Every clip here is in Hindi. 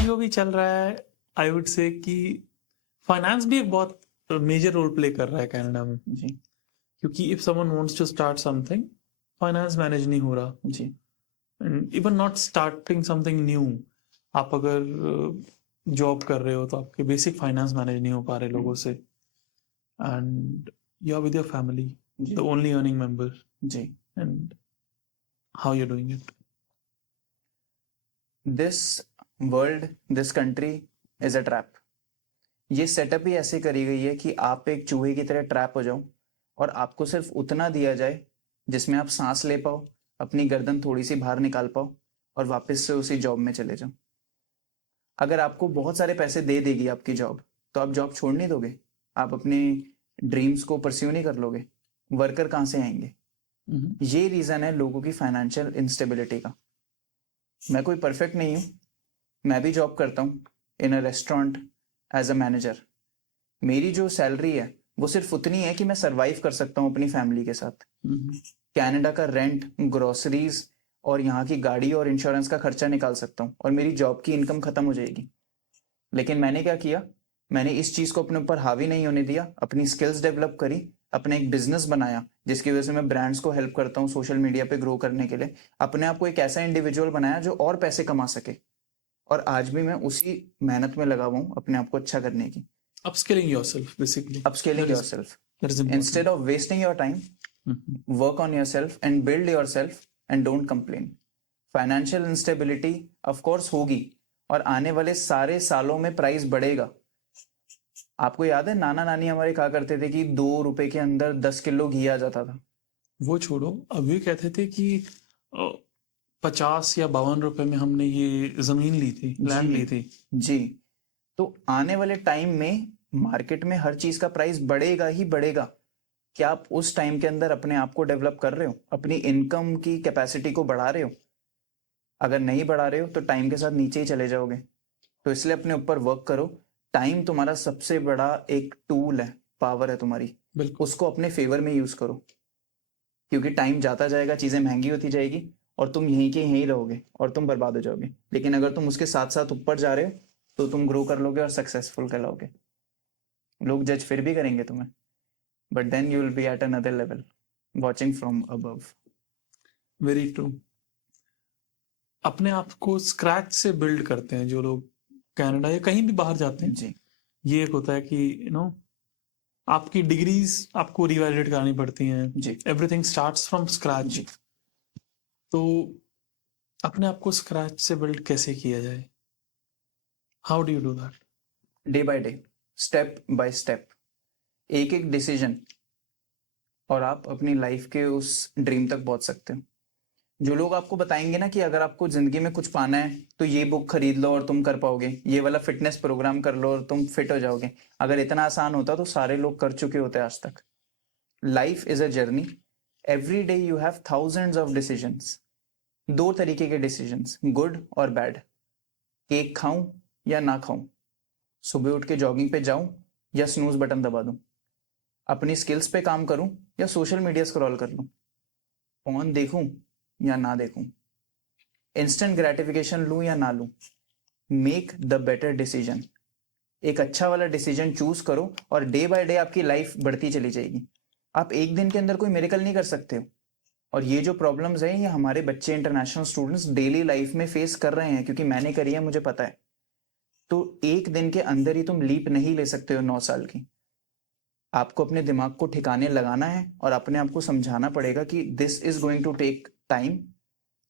यहाँ जो भी चल रहा है, आई वुड से कि फाइनेंस भी एक बहुत मेजर रोल प्ले कर रहा है कनाडा में। जी क्योंकि if someone wants to start something, finance manage नहीं हो रहा। जी and even not starting something new, आप अगर जॉब कर रहे हो तो आपके बेसिक फाइनेंस मैनेज नहीं हो पा रहे लोगों से, and you are with your family, जी द ओनली अर्निंग मेंबर, जी and how you doing it? This world, this country is a trap. ये सेटअप ही ऐसे करी गई है कि आप एक चूहे की तरह ट्रैप हो जाओ और आपको सिर्फ उतना दिया जाए जिसमें आप सांस ले पाओ, अपनी गर्दन थोड़ी सी बाहर निकाल पाओ और वापस से उसी जॉब में चले जाओ। अगर आपको बहुत सारे पैसे दे देगी आपकी जॉब, तो आप जॉब छोड़ नहीं दोगे, आप अपने ड्रीम्स को परस्यू नहीं कर लोगे, वर्कर कहाँ से आएंगे? ये रीजन है लोगों की फाइनेंशियल इंस्टेबिलिटी का। मैं कोई परफेक्ट नहीं हूँ, मैं भी जॉब करता हूँ इन अ रेस्टोरेंट एज अ मैनेजर। मेरी जो सैलरी है वो सिर्फ उतनी है कि मैं सरवाइव कर सकता हूँ अपनी फैमिली के साथ। कनाडा का रेंट, ग्रोसरीज और यहाँ की गाड़ी और इंश्योरेंस का खर्चा निकाल सकता हूँ और मेरी जॉब की इनकम खत्म हो जाएगी। लेकिन मैंने क्या किया, मैंने इस चीज को अपने ऊपर हावी नहीं होने दिया, अपनी स्किल्स डेवलप करी, अपना एक बिजनेस बनाया जिसकी वजह से मैं ब्रांड्स को हेल्प करता हूँ सोशल मीडिया पे ग्रो करने के लिए। अपने आप को एक ऐसा इंडिविजुअल बनाया जो और पैसे कमा सके, और आज भी मैं उसी मेहनत में लगा हुआ हूँ अपने आप को अच्छा करने की। Upskilling yourself, basically. Upscaling That is- yourself. that is important. Instead of wasting your time, work on yourself and build yourself and don't complain. Financial instability of course होगी और आने वाले सारे सालों में प्राइस बढ़ेगा। आपको याद है नाना नानी हमारे कहा करते थे कि 2 रुपए के अंदर 10 किलो घी आ जाता था। वो छोड़ो, अभी कहते थे कि 50 या 52 रुपए में हमने ये जमीन ली थी, लैंड ली थी। जी, तो आने वाले टाइम में मार्केट में हर चीज का प्राइस बढ़ेगा ही बढ़ेगा। क्या आप उस टाइम के अंदर अपने आप को डेवलप कर रहे हो, अपनी इनकम की कैपेसिटी को बढ़ा रहे हो? अगर नहीं बढ़ा रहे हो तो टाइम के साथ नीचे ही चले जाओगे। तो इसलिए अपने ऊपर वर्क करो। टाइम तुम्हारा सबसे बड़ा एक टूल है, पावर है तुम्हारी, उसको अपने फेवर में यूज करो। क्योंकि टाइम जाता जाएगा, चीजें महंगी होती जाएगी और तुम यहीं के यहीं रहोगे और तुम बर्बाद हो जाओगे। लेकिन अगर तुम उसके साथ साथ ऊपर जा रहे हो तो तुम ग्रो कर लोगे और सक्सेसफुल कहलाओगे। लोग जज फिर भी करेंगे तुम्हें, but then you will be at another level watching from above. Very true. अपने आप को स्क्रैच से बिल्ड करते हैं जो लोग कनाडा या कहीं भी बाहर जाते हैं जी ये एक होता है कि आपकी डिग्रीज आपको रिवैलिडेट करानी पड़ती हैं जी एवरीथिंग स्टार्ट्स फ्रॉम स्क्रैच। जी तो अपने आप को स्क्रैच से बिल्ड कैसे किया जाए? How do you do that? Day by day, step by step, एक एक डिसीजन, और आप अपनी लाइफ के उस ड्रीम तक पहुंच सकते हो। जो लोग आपको बताएंगे ना कि अगर आपको जिंदगी में कुछ पाना है तो ये बुक खरीद लो और तुम कर पाओगे, ये वाला फिटनेस प्रोग्राम कर लो और तुम फिट हो जाओगे, अगर इतना आसान होता तो सारे लोग कर चुके होते आज तक। Life is a journey, every day you have thousands of decisions. 2 तरीके के डिसीजंस, गुड और बैड। केक खाऊं या ना खाऊं, सुबह उठ के जॉगिंग पे जाऊं या स्नूज बटन दबा दूं, अपनी स्किल्स पे काम करूं या सोशल मीडिया स्क्रॉल कर लूं, फोन देखूं या ना देखूं, इंस्टेंट ग्रेटिफिकेशन लूं या ना लूं। मेक द बेटर डिसीजन, एक अच्छा वाला डिसीजन चूज करो और डे बाय डे आपकी लाइफ बढ़ती चली जाएगी। आप एक दिन के अंदर कोई मिरेकल नहीं कर सकते हो, और ये जो प्रॉब्लम्स हैं ये हमारे बच्चे, इंटरनेशनल स्टूडेंट्स डेली लाइफ में फेस कर रहे हैं, क्योंकि मैंने करी है, मुझे पता है। तो एक दिन के अंदर ही तुम लीप नहीं ले सकते हो 9 साल की। आपको अपने दिमाग को ठिकाने लगाना है और अपने आप को समझाना पड़ेगा कि this is going to take time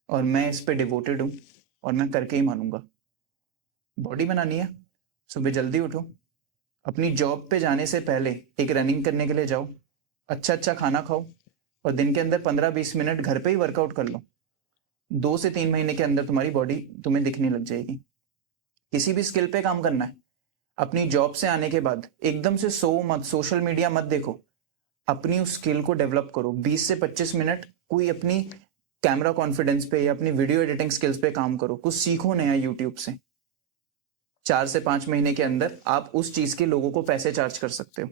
और मैं इस पे डिवोटेड हूं और मैं करके ही मानूंगा। बॉडी बनानी है, सुबह जल्दी उठो, अपनी जॉब पे जाने से पहले एक रनिंग करने के लिए जाओ, अच्छा अच्छा खाना खाओ और दिन के अंदर 15-20 मिनट घर पे ही वर्कआउट कर लो। 2 से 3 महीने के अंदर तुम्हारी बॉडी तुम्हें दिखने लग जाएगी। किसी भी स्किल पे काम करना है, अपनी जॉब से आने के बाद एकदम से सो मत, सोशल मीडिया मत देखो, अपनी उस स्किल को डेवलप करो। 20 से 25 मिनट कोई अपनी कैमरा कॉन्फिडेंस पे या अपनी वीडियो एडिटिंग स्किल्स पे काम करो, कुछ सीखो नया यूट्यूब से। 4 से 5 महीने के अंदर आप उस चीज के लोगों को पैसे चार्ज कर सकते हो।